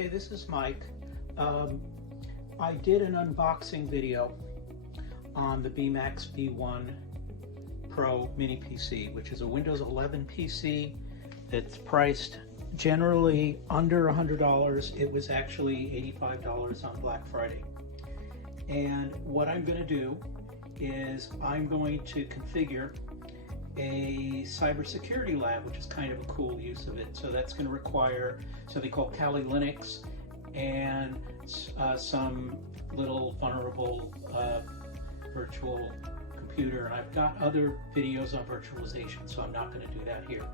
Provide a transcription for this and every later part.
Okay, this is Mike. I did an unboxing video on the BMax V1 Pro Mini PC, which is a Windows 11 PC. It's priced generally under $100. It was actually $85 on Black Friday. And what I'm going to do is I'm going to configure a cybersecurity lab, which is kind of a cool use of it. So that's going to require something called Kali Linux and some little vulnerable virtual computer. And I've got other videos on virtualization, so I'm not going to do that here.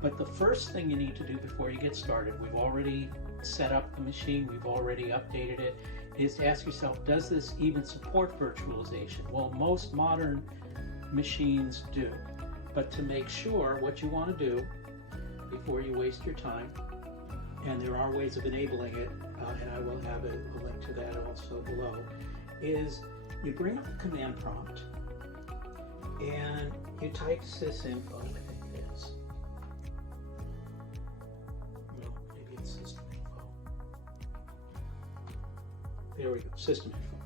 But the first thing you need to do before you get started, we've already set up the machine, we've already updated it, is to ask yourself, does this even support virtualization? Well, most modern machines do. But to make sure, what you want to do before you waste your time, and there are ways of enabling it, and I will have a link to that also below, is you bring up the command prompt and you type sysinfo, I think it is. No, maybe it's systeminfo. There we go, systeminfo.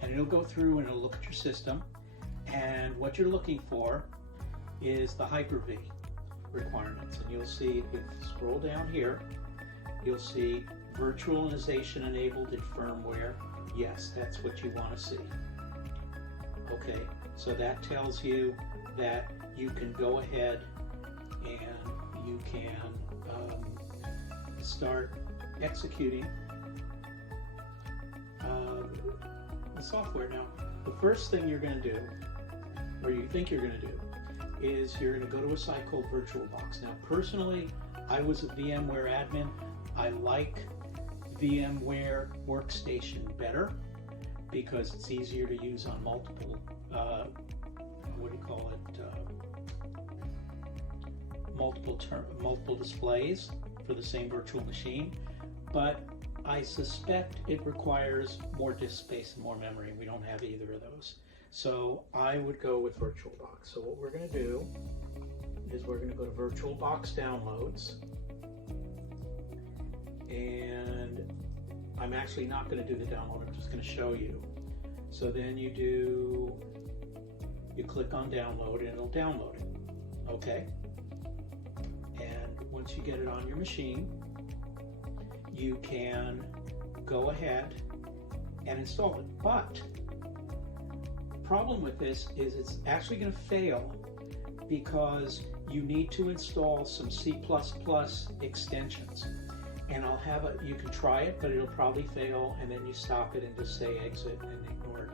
And it'll go through and it'll look at your system. And what you're looking for is the Hyper-V requirements. And you'll see, if you scroll down here, you'll see virtualization enabled in firmware. Yes, that's what you want to see. Okay, so that tells you that you can go ahead and you can start executing the software. Now, the first thing you're going to do, or you think you're going to do, is you're going to go to a site called VirtualBox. Now, personally, I was a VMware admin. I like VMware Workstation better because it's easier to use on multiple, multiple displays for the same virtual machine. But I suspect it requires more disk space and more memory. We don't have either of those. So I would go with VirtualBox. So what we're going to do is we're going to go to VirtualBox Downloads. And I'm actually not going to do the download, I'm just going to show you. So then you click on download and it'll download it. Okay? And once you get it on your machine, you can go ahead and install it. But the problem with this is it's actually going to fail because you need to install some C++ extensions. And I'll have it, you can try it, but it'll probably fail, and then you stop it and just say exit and ignore it.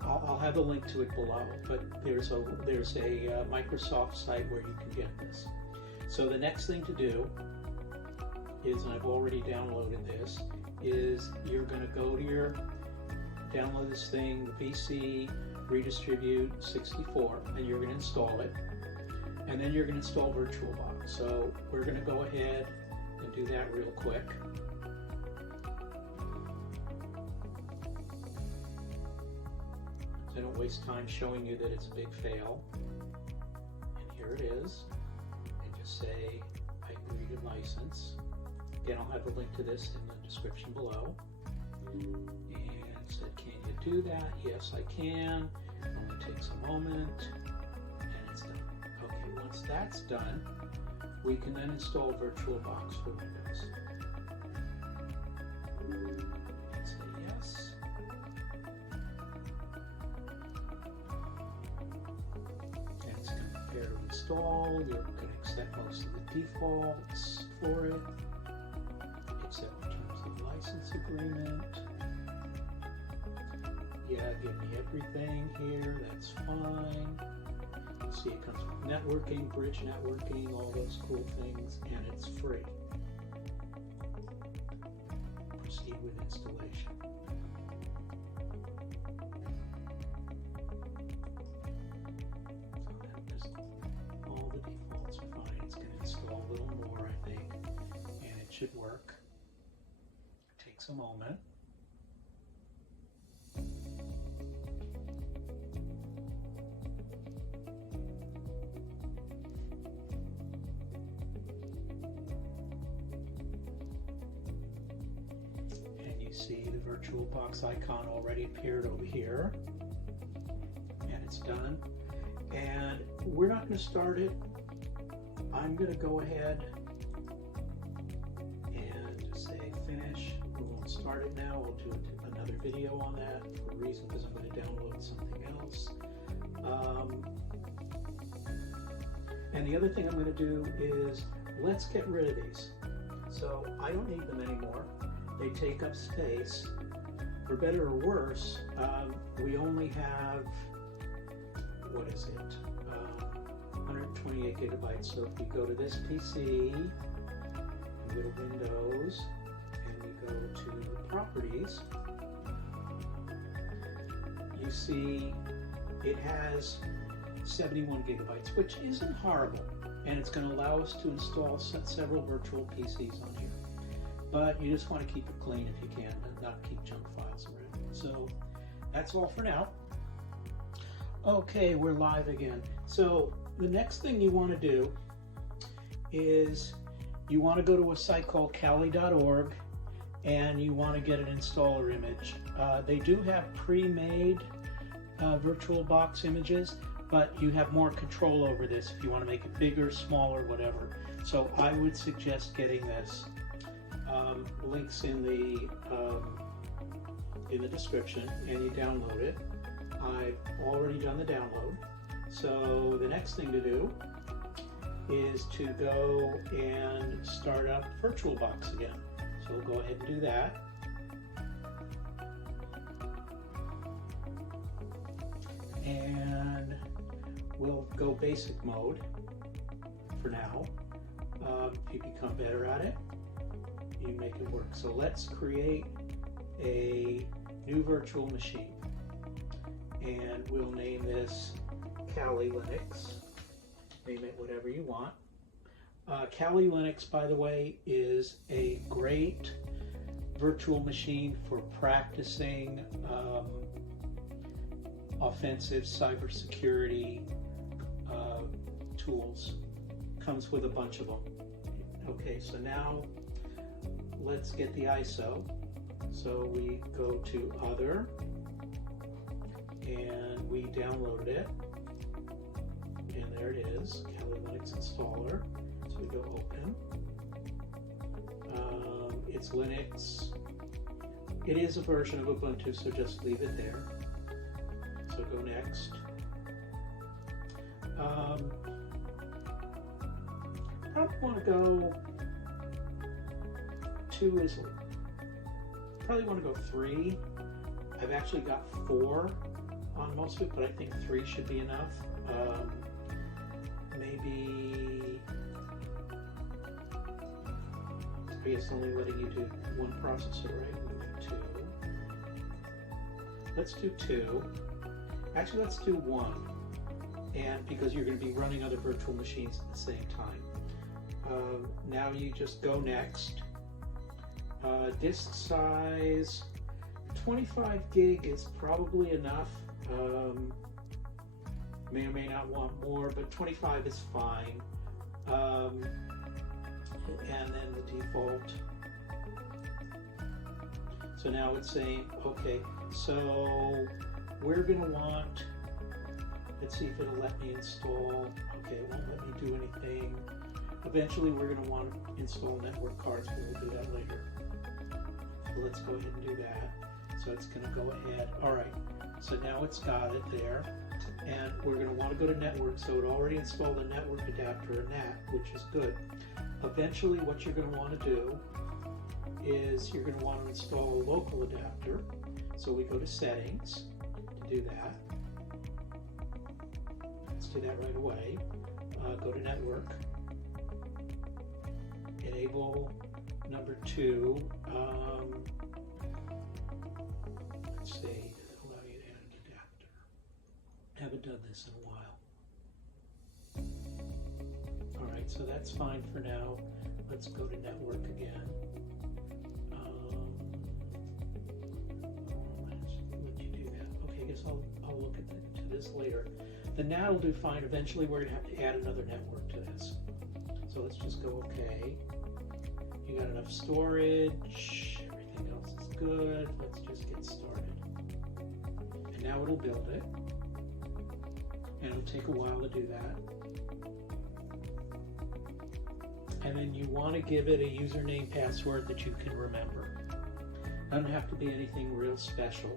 I'll have a link to it below, but there's a Microsoft site where you can get this. So the next thing to do is, and I've already downloaded this, is you're going to go to download this thing, VC Redistribute 64, and you're going to install it. And then you're going to install VirtualBox. So we're going to go ahead and do that real quick. So I don't waste time showing you that it's a big fail. And here it is. And just say, I agree to license. Again, I'll have a link to this in the description below. And it said, can you do that? Yes, I can. It only takes a moment. And it's done. Okay, once that's done, we can then install VirtualBox for Windows. And say yes. And it's going to prepare to install. You're going to accept most of the defaults for it. Accept the terms of the license agreement. Yeah, give me everything here. That's fine. See, it comes with networking, bridge networking, all those cool things, and it's free. Proceed with installation. So that just, all the defaults are fine. It's going to install a little more, I think, and it should work. It takes a moment. the VirtualBox icon already appeared over here, and it's done. And we're not going to start it. I'm going to go ahead and just say finish. We won't start it now. We'll do another video on that for a reason, because I'm going to download something else. And the other thing I'm going to do is let's get rid of these. So I don't need them anymore. They take up space. For better or worse, we only have, what is it, 128 gigabytes. So if we go to this PC, we go to Windows, and we go to Properties, you see it has 71 gigabytes, which isn't horrible, and it's going to allow us to install several virtual PCs on here. But you just want to keep it clean if you can, and not keep junk files around. So that's all for now. Okay, we're live again. So the next thing you want to do is you want to go to a site called Kali.org, and you want to get an installer image. They do have pre-made VirtualBox images, but you have more control over this if you want to make it bigger, smaller, whatever. So I would suggest getting this. Links in the description, and you download it. I've already done the download. So the next thing to do is to go and start up VirtualBox again. So we'll go ahead and do that. And we'll go basic mode for now. If you become better at it, you make it work. So let's create a new virtual machine, and we'll name this Kali Linux. Name it whatever you want. Kali Linux, by the way, is a great virtual machine for practicing offensive cybersecurity tools. Comes with a bunch of them. Okay, so now let's get the ISO. So we go to Other, and we downloaded it, and there it is, Kali Linux installer. So we go Open. It's Linux. It is a version of Ubuntu, so just leave it there. So go Next. Probably want to go 2 is, probably want to go 3. I've actually got 4 on most of it, but I think 3 should be enough. Maybe, I guess only letting you do 1 processor, right? We'll do 2. Let's do 2. Actually, let's do 1. And because you're going to be running other virtual machines at the same time. Now you just go Next. Disk size, 25 gig is probably enough. May or may not want more, but 25 is fine. And then the default. So now it's saying, okay, so we're going to want, let's see if it'll let me install. Okay, it won't let me do anything. Eventually we're going to want to install network cards, but we'll do that later. So let's go ahead and do that. So it's going to go ahead. All right, so now it's got it there. And we're going to want to go to network, so it already installed a network adapter and NAT, which is good. Eventually what you're going to want to do is you're going to want to install a local adapter. So we go to Settings to do that. Let's do that right away. Go to Network. Enable number 2. Let's see, allow you to add an adapter. Haven't done this in a while. All right, so that's fine for now. Let's go to Network again. Let you do that. Okay, I guess I'll look at this later. The NAT will do fine. Eventually, we're going to have to add another network to this. So let's just go OK. You got enough storage. Everything else is good. Let's just get started. And now it'll build it. And it'll take a while to do that. And then you want to give it a username password that you can remember. Doesn't have to be anything real special,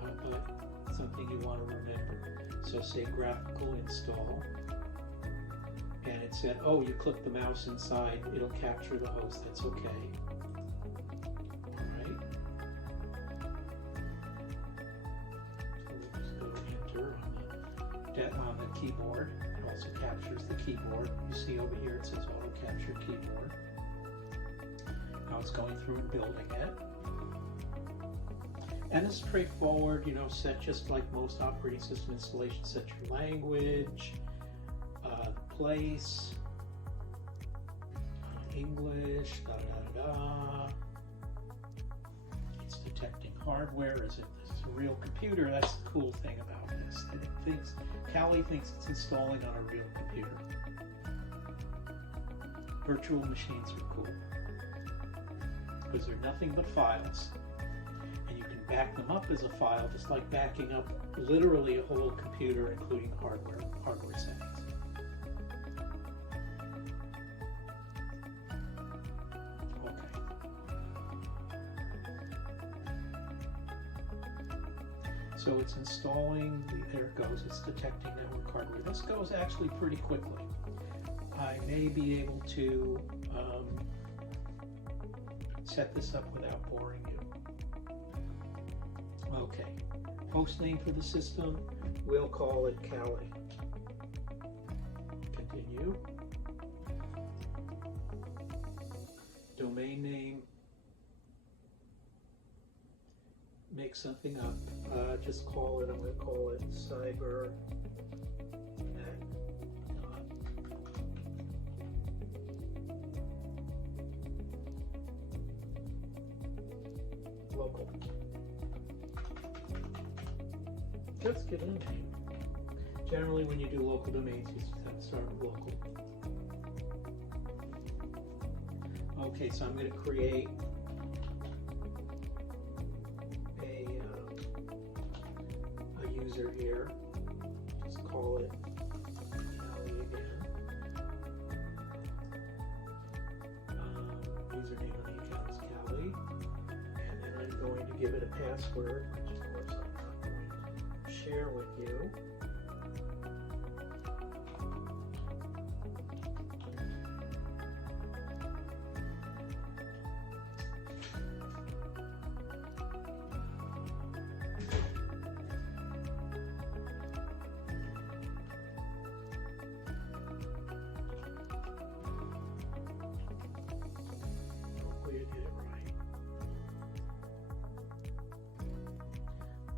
but something you want to remember. So say graphical install, and it said, oh, you click the mouse inside, it'll capture the host. That's okay. All right. So we'll just go enter on the keyboard. It also captures the keyboard. You see over here it says auto capture keyboard. Now it's going through and building it. And it's straightforward, you know, set just like most operating system installations, set your language, place, English, It's detecting hardware as if this is a real computer. That's the cool thing about this. Kali thinks it's installing on a real computer. Virtual machines are cool because they're nothing but files. And you can back them up as a file, just like backing up literally a whole computer, including the hardware settings. So it's installing, there it goes, it's detecting network hardware. This goes actually pretty quickly. I may be able to set this up without boring you. Okay, host name for the system, we'll call it Kali. Continue. Domain name, make something up. Just call it, I'm going to call it cyber. Local. Just give it a name. Generally, when you do local domains, you just have to start with local. Okay, so I'm going to create user here. Just call it Kali again. Username on the account is Kali. And then I'm going to give it a password, which of course I'm not going to share with you. Hopefully I did it right.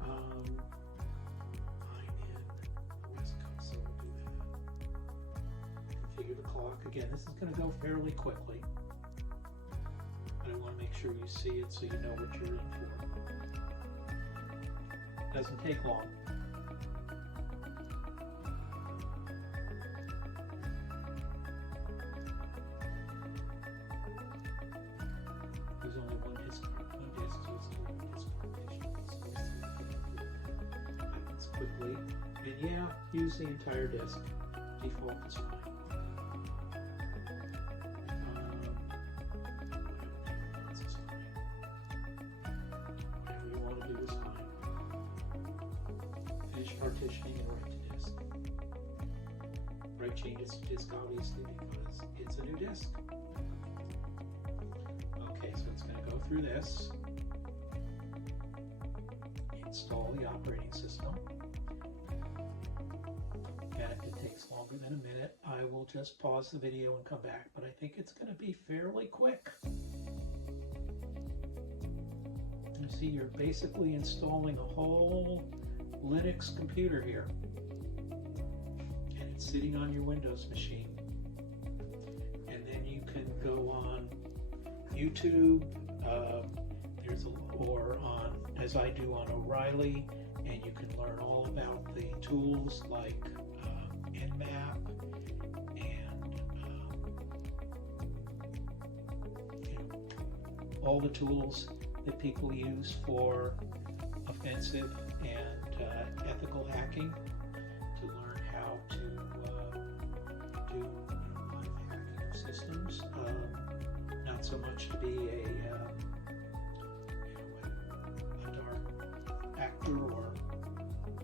I'm in the West Coast, so we'll do that. Configure the clock. Again, this is going to go fairly quickly. But I want to make sure you see it so you know what you're in for. Doesn't take long. There's only one disk, so it's doing disk partition. So happens quickly. And yeah, use the entire disk. Default is fine. Whatever you want to do is fine. Finish partitioning and write to disk. Write changes to disk, obviously, because it's a new disk. Okay, so it's going to go through this, install the operating system, and if it takes longer than a minute, I will just pause the video and come back, but I think it's going to be fairly quick. You see, you're basically installing a whole Linux computer here, and it's sitting on your Windows machine, and then you can go on YouTube, or on, as I do, on O'Reilly, and you can learn all about the tools like Nmap and all the tools that people use for offensive and ethical hacking, to learn how to do hacking of systems. Not so much to be a dark actor or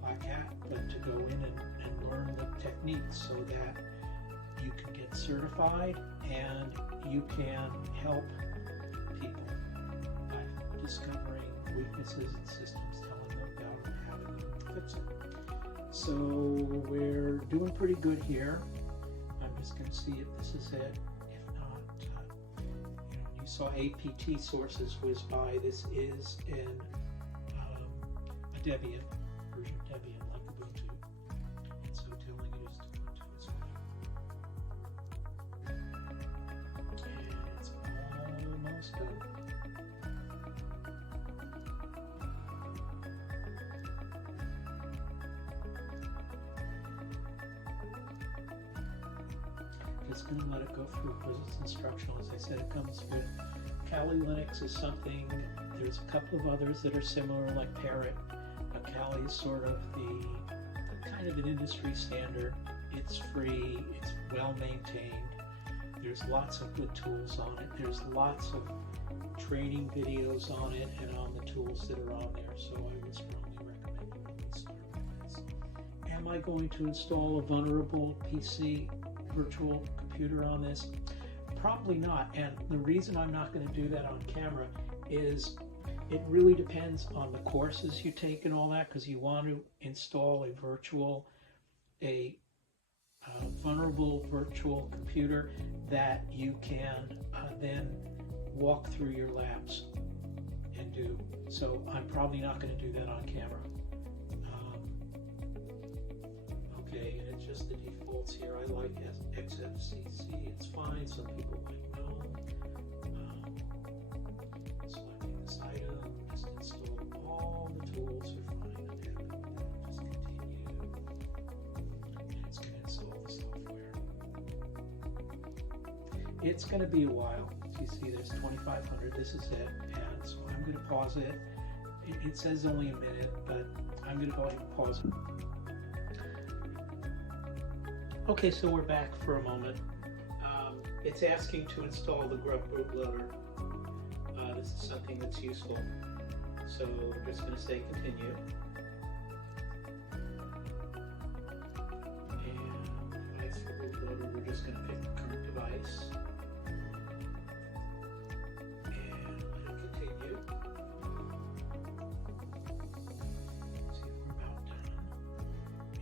black hat, but to go in and learn the techniques so that you can get certified and you can help people by discovering weaknesses in systems, telling them about them, having them fix it. So we're doing pretty good here. I'm just going to see if this is it. If not, you saw APT sources whiz by. This is a Debian version of Debian, like Ubuntu. And so telling it is Ubuntu is fine. And it's almost done. Just going to let it go through because it's instructional. As I said, it comes with Kali Linux is something. There's a couple of others that are similar, like Parrot. Kali is sort of the kind of an industry standard. It's free. It's well maintained. There's lots of good tools on it. There's lots of training videos on it and on the tools that are on there. So I would strongly recommend you really start with this. Am I going to install a vulnerable PC virtual computer on this? Probably not. And the reason I'm not going to do that on camera is it really depends on the courses you take and all that, because you want to install a vulnerable virtual computer that you can then walk through your labs and do. So I'm probably not going to do that on camera. Okay, and it's just the defaults here. I like XFCC. It's fine. Some people might know. Selecting this item, just install all the tools are fine. Just continue. And it's going to install the software. It's going to be a while. You see there's 2500. This is it. And so I'm going to pause it. It says only a minute, but I'm going to go ahead and pause it. Okay, so we're back for a moment. It's asking to install the grub bootloader. This is something that's useful. So we're just going to say continue. And device for bootloader, we're just going to pick the current device. And let it continue. See if we're about done.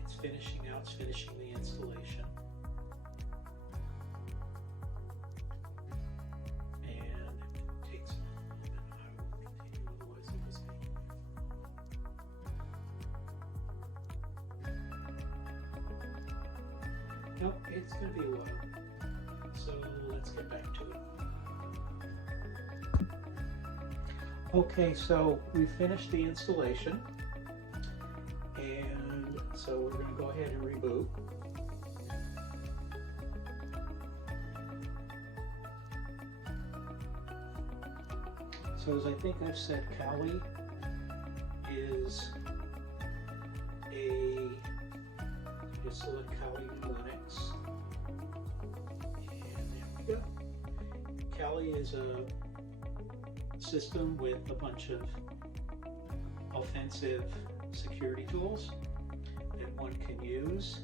It's finishing out, it's finishing the installation. Nope, it's going to be a while. So let's get back to it. Okay, so we finished the installation. And so we're going to go ahead and reboot. So as I think I've said, Kali is just select Kali Linux, and there we go. Kali is a system with a bunch of offensive security tools that one can use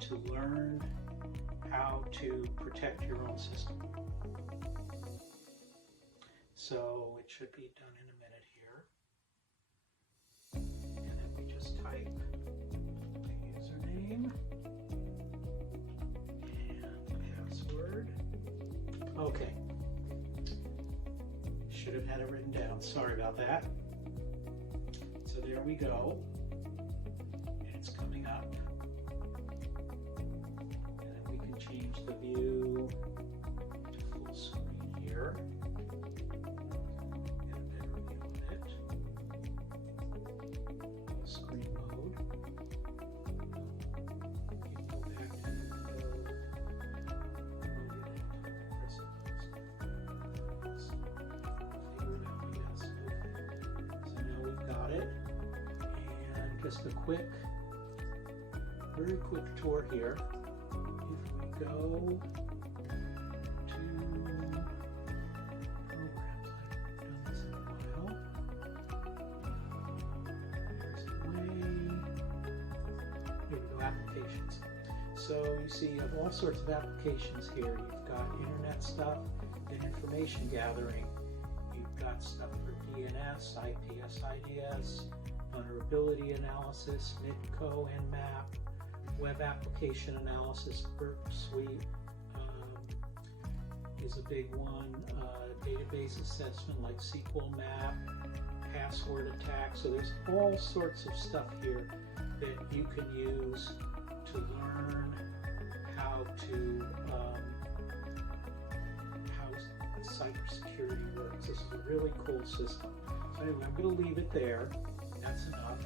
to learn how to protect your own system. So it should be done in a minute here. And then we just type the username and password. Okay. Should have had it written down. Sorry about that. So there we go. It's coming up. And then we can change the view to full screen here. Screen mode. You go back to the just a very quick tour here. If we go to programs, I've done this in a while. There's a way. Here we go, applications. So you see you have all sorts of applications here. You've got internet stuff and information gathering. You've got stuff for DNS, IPS, IDS, vulnerability analysis, MIDCO, Nmap, web application analysis, Burp Suite is a big one, database assessment like SQL Map, password attack. So there's all sorts of stuff here that you can use to learn how cybersecurity works. This is a really cool system. So anyway, I'm going to leave it there. That's enough.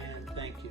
And thank you.